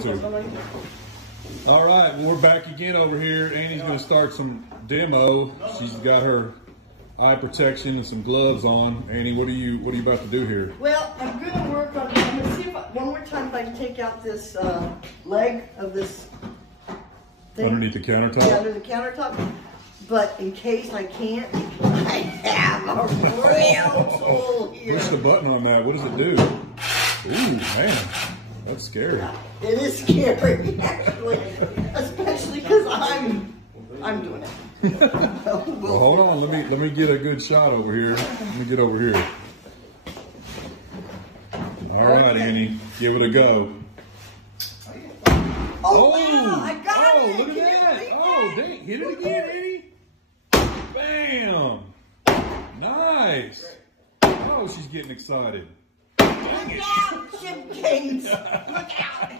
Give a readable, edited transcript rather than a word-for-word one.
All right, well, we're back again over here. Annie's going to start some demo. She's got her eye protection and some gloves on. Annie, what are you about to do here? Well, I'm going to work on. I'm going to see if one more time if I can take out this leg of this thing Underneath the countertop. Yeah, under the countertop. But in case I can't, I have a real tool here. Push the button on that. What does it do? Ooh, man, that's scary. It is scary, actually, especially because I'm doing it. Well, hold on. Let me get a good shot over here. Let me get over here. All right, Annie, give it a go. Oh, wow, I got it. Look at that. Oh, dang, hit it again, Annie. Bam. Nice. Oh, she's getting excited. Look out, Jim Kings. Look out.